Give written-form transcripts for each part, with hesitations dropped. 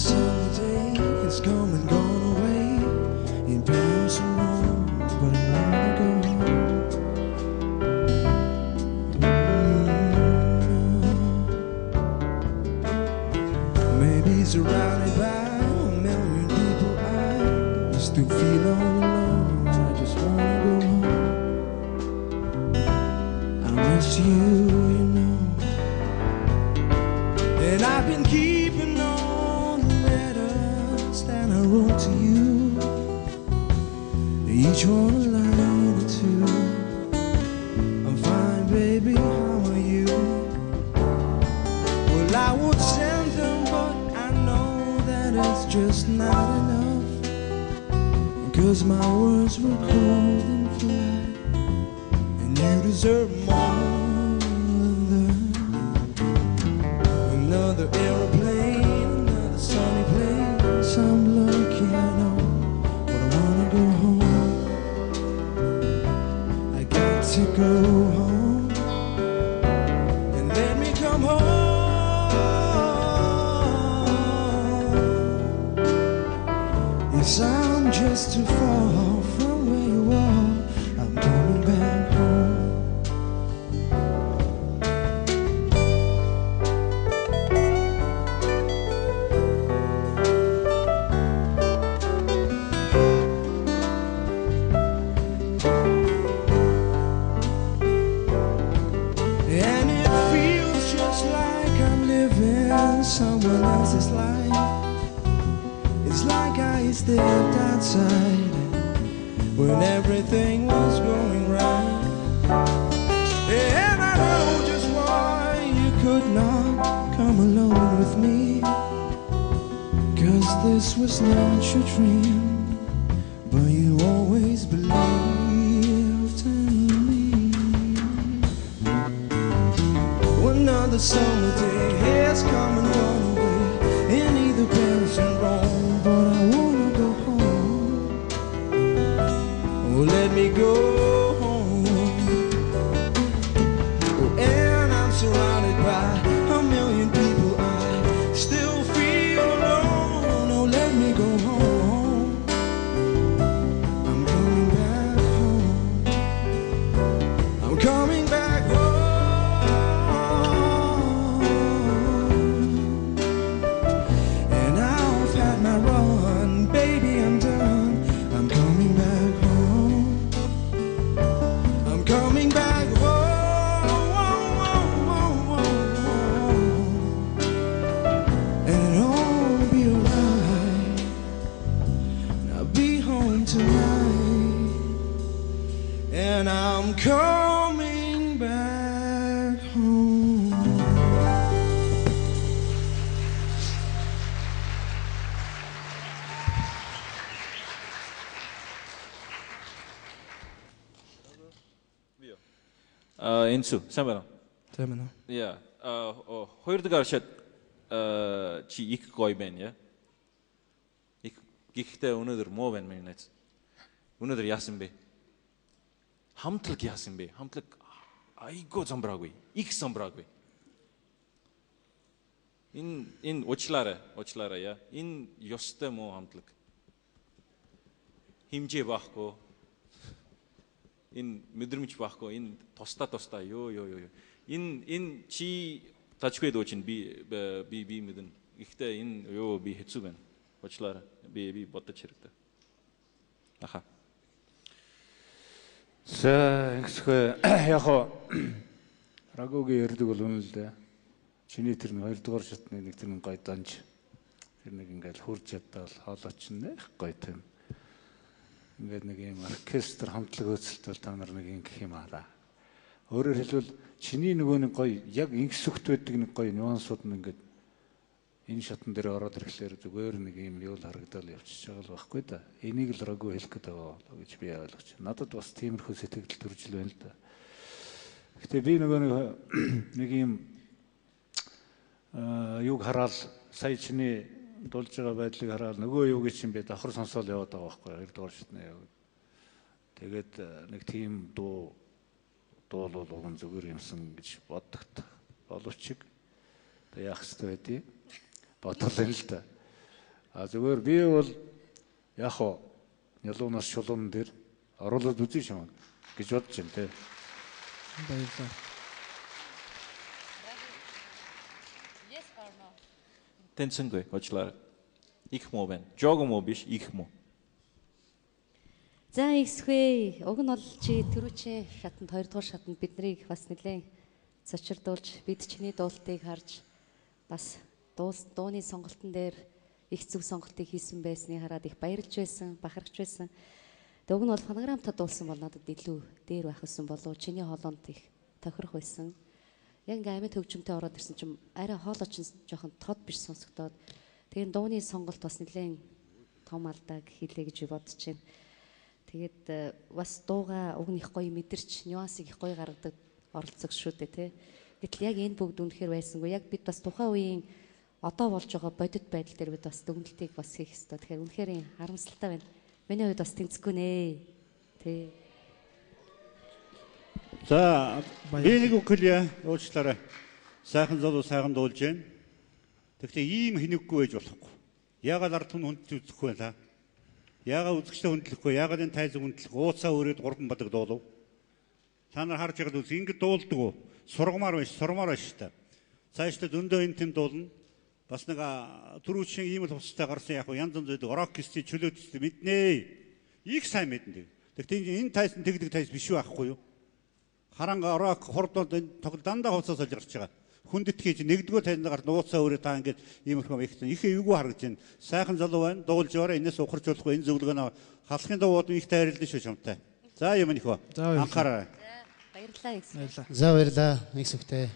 summer day has come and gone away. In Paris and Rome, but I wanna go home. Maybe surrounded by a million people, I still feel all alone. I just wanna go home. I miss you, you know. And I've been keeping all the letters that I wrote to you, each one a line or two. I'm fine, baby, how are you? Well, I would send them, but I know that it's just not enough, 'cause my words were cold and flat, and you deserve more than another aeroplane, another sunny place. I'm lucky, I know, but I wanna go home. I got to go home, and let me come home. Yes, I'm just too far from where you are. I'm coming back home. And it feels just like I'm living someone else's life. It's like I stepped outside when everything was going right. And I know just why you could not come alone with me, 'cause this was not your dream, but you always believed in me. Another summer day has come and gone away, in either Paris and Rome, but I wanna go home. Oh, let me go home. Oh, and I'm surrounded by a million people, I still feel alone. Oh, let me go home. I'm coming back home. I'm coming back home. And I'm coming back home. Энсу, сайн байна уу? Сайн байна уу? Яа. Хоёр дахь аршаад чи их гоё байна яа. Их гихтэй өнөөдөр муу байна миний найз. Өнөөдөр яасан бэ? Хамтлаг яасан бэ? Хамтлаг айгүй замбраагүй. Их замбраагүй. Энэ уучлаарай яа. Энэ ёстой муу хамтлаг. Химжээ байхгүй. Энэ мэдрэмж байхгүй. Энэ тустаа ёо. Энэ чи тажгүй дөө чинь би мэдэн. Ихтэй энэ ёо би хэцүү байна. Уучлаарай. Би бодож хэрэгтэй. Аха. За ингэсгүй яг Рагугийн ярддаг бол үнэ л дээ. Чиний тэр нэг хоёрдугаар шатны нэг тэр гоё данж. Тэр нэг ингээл хурж ядаал хоолойч нэх гоё тийм. Ингээд нэг юм оркестр хамтлаг өцөлтөл та нар нэг юм гэх юм аа да. Өөрөөр хэлбэл чиний нөгөө нэг гоё яг ингэсүхт байдаг нэг гоё нюансууд нь ингээд энэ шатн дээр ороод ирэхлээр зүгээр нэг юм юу л харагдал явчихж байгаа л байхгүй да. Энийг л Рагу хэлэх гээд байгаа гэж би ойлгож байна. Надад бас тиймэрхүү сэтгэл төрж л байна л да. Гэтэ би нөгөө нэг юм юуг хараад сая чиний дулж байгаа байдлыг хараад нөгөө юу гэж юм бэ давхар сонсоол яваад байгаа байхгүй хоёрдугаар шатны яа. Тэгээд нэг тийм дуу бол уг нь зүгээр юмсан гэж боддогт боловч яах ёстой байдгийг бодлоо л да. Зүгээр би бол яг хоо ялуунаас шулуун дээр оруулаад үзье шамаа гэж бодож байна те. Баярлалаа. Тэнцэнгүй очлаа. Их муу байна. Жог муу биш, их муу. За ихсвэ. Уг нь бол чи төрүүчийн шатанд 2 дугаар шатанд биднийг бас нэлээд цочирдуулж бид чиний дуултыг харж бас дууны сонголтын дээр их зөв сонголтыг хийсэн байсныг хараад их баярлж байсан, бахархж байсан. Тэг уг нь бол фонограмтад дуулсан бол надад илүү дээр байх байсан болов чиний хоолоонд их тохирох байсан. Яг ингээм амьд хөгжимтэй ороод ирсэн чинь арай хоолой чинь жоохон тод биш сонсогдоод тэгээд дууны сонголт бас нэлээд том алдааг хийлээ гэж бодож байна. Тэгээд бас дууга уг нь их гоё мэдэрч нюансыг их гоё гаргадаг оролцогч шүү дээ тий. Гэтэл яг энэ бүгд үнэхээр байсангүй. Яг бид бас тухайн үеийн одоо болж байгаа бодит байдал дээр бид бас дүгнэлтийг бас хийх ёстой. Тэгэхээр үнэхээр харамсалтай байна. Миний хувьд бас тэнцэхгүй нэ. Тий. За би нэг үгэлээ уучлаарай. Сайхан залуу сайхан дуулж байна. Тэгтээ ийм хинэггүй байж болохгүй. Яагаад ард түмэн хүндлэж үзэхгүй байлаа? Яагаад үзэгчтэй хүндлэхгүй? Яагаад энэ тайзыг хүндлэх? Ууцаа өрөөд 3 бадаг дуулав. Та нар харж байгаад үз ингэ дуулдаг уу? Сургамаар биш та. Цаашдаа зөндөө энэ тэнд дуулна. Бас нэг түрүүчийн ийм л хустай гарсан яг янз янз байдаг рок стил чөлөөтстэй мэднэ. Их сайн мэднэ. Тэгтээ энэ тайз тэгдэг тайз биш байхгүй юу? Харанга рок хордоод энэ тоглолт дандаа хуцаас олж гарч байгаа. Хүндэтгийж нэгдүгээр тайзанд гарт нууцаа өрөө та ингээд иймэрхүү их эвгүй харагдаж байна. Сайхан залуу байна. Дуулж яваараа энэс ухарч болохгүй энэ зөвлөгөөнө халахын давууд их тайрлаа шүү чамтай. За юм нөхөө. Анхаараа. Баярлалаа ихс. За баярлалаа ихсвтэй.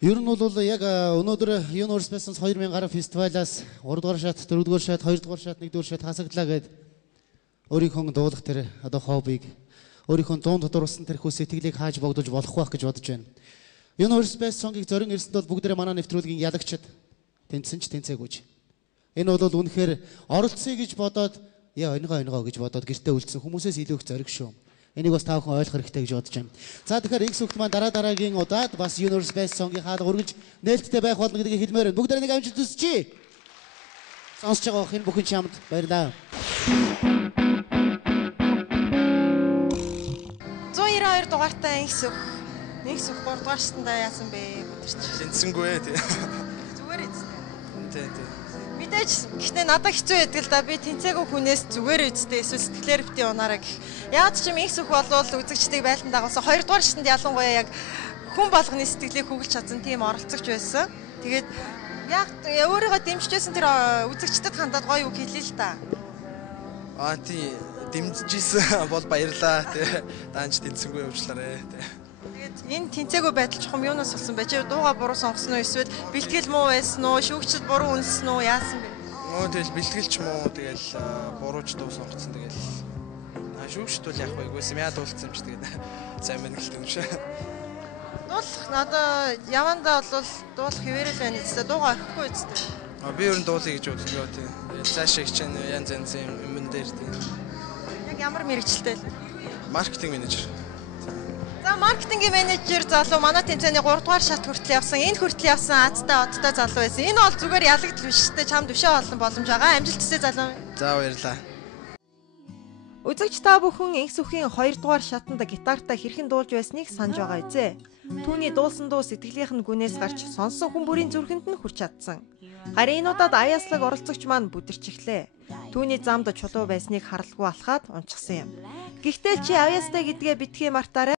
Ер нь бол яг өнөөдөр Universe 2000 гаруй фестивалаас 3 дугаар шат, 4 дугаар шат, 2 дугаар шат, 1 дугаар шат хасагдлаа гэд өөрийнхөө дуулах тэр одоо хоббиг өөрийнхөө зуун дотор усан тэр хүү сэтгэлийг хааж богдуулж болох байх гэж бодож байна. Universe сонгийг зорин ирсэнд бол бүгдээ манай нэвтрүүлгийн ялагчид тэнцсэн ч тэнцээгүйч. Энэ бол үнэхээр оролцъё гэж бодоод яа өнгөө гэж бодоод гэртээ үлдсэн хүмүүсээс илүү их зориг шүү. Энийг бас та бүхэн ойлгох хэрэгтэй гэж бодож байна. За тэгэхээр их сүхт маань дараагийн удаад бас Universe сонгийн хаалга үргэлж нээлттэй байх болно гэдгийг хэлмээр байна. Бүгдээ нэг амжилт хүсчихье. Сонсож байгаа энэ бүхэн чамд баярлалаа. 192 дугаартай их сүх 3 дугаар шатанда яасан бэ? Тэнцэнгүй тий. Зүгээр эцтэй. Тий. Мэдээж гэхдээ надад хэцүү байдаг л да. Би тэнцээгүй хүнээс зүгээр эцтэй эсвэл сэтгэлээр бити унаараа гэх. Яг ч юм их сүх болвол үзэгчдийг байлдан дагуулсан 2 дугаар шатанд ялангуяа яг хүн болгоны сэтгэлийг хүлж чадсан тийм оролцогч байсан. Тэгээд яг өөрийгөө дэмжижсэн тэр үзэгчдэд хандаад гоё үг хэлээ л та. Тий. Дэмжижсэн бол баярлаа тий. Даанч тэнцэнгүй уучлаарай тий. Энэ тэнцээгүй байдал чухам юунаас болсон бэ? Чи дууга буруу сонгосон уу эсвэл бэлтгэл муу байсан уу? Шүүгчд буруу үнэлсэн үү? Яасан бэ? Тэгэл бэлтгэлч муу тэгэл бурууч дуу сонгоцсон тэгэл шүүгчд бол яг байгүйсэн яа дуулсан юм чи тэгээд сайн байна гэлтэй юм шиг. Дуулах надаа явандаа бол дуулах хэвээрэл байна гэсэн дууга орхихгүй үстэй. Би ер нь дуулъя гэж бодлоо тий. Цаашаа хичээн янз янзын юм дээр тий. Яг ямар мэрэгчлээ л? Маркетинг менежер. За маркетингийн менежер залуу манай тэмцээний 3 дугаар шат хүртэл явсан. Энэ хүртэл явсан азтай одтой залуу байсан. Энэ бол зүгээр ялагдл биш те чамд өшөө олон боломж байгаа. Амжилт хүсье залуу. За баярлалаа. Үзэгч та бүхэн инх сүхийн 2 дугаар шатанд гитартаа хэрхэн дуулж байсныг санаж байгаа үзье. Түүний дуулсан дуу сэтгэлийнх нь гүнээс гарч сонсон хүн бүрийн зүрхэнд нь хүрч чадсан. Харин энэ удаад аяаслаг оролцогч маань бүдэрч эхлээ. Түүний замд чулуу байсныг харалгүй алхаад унчихсан юм. Гэхдээ чи аяастай гэдгээ битгий мартаарай.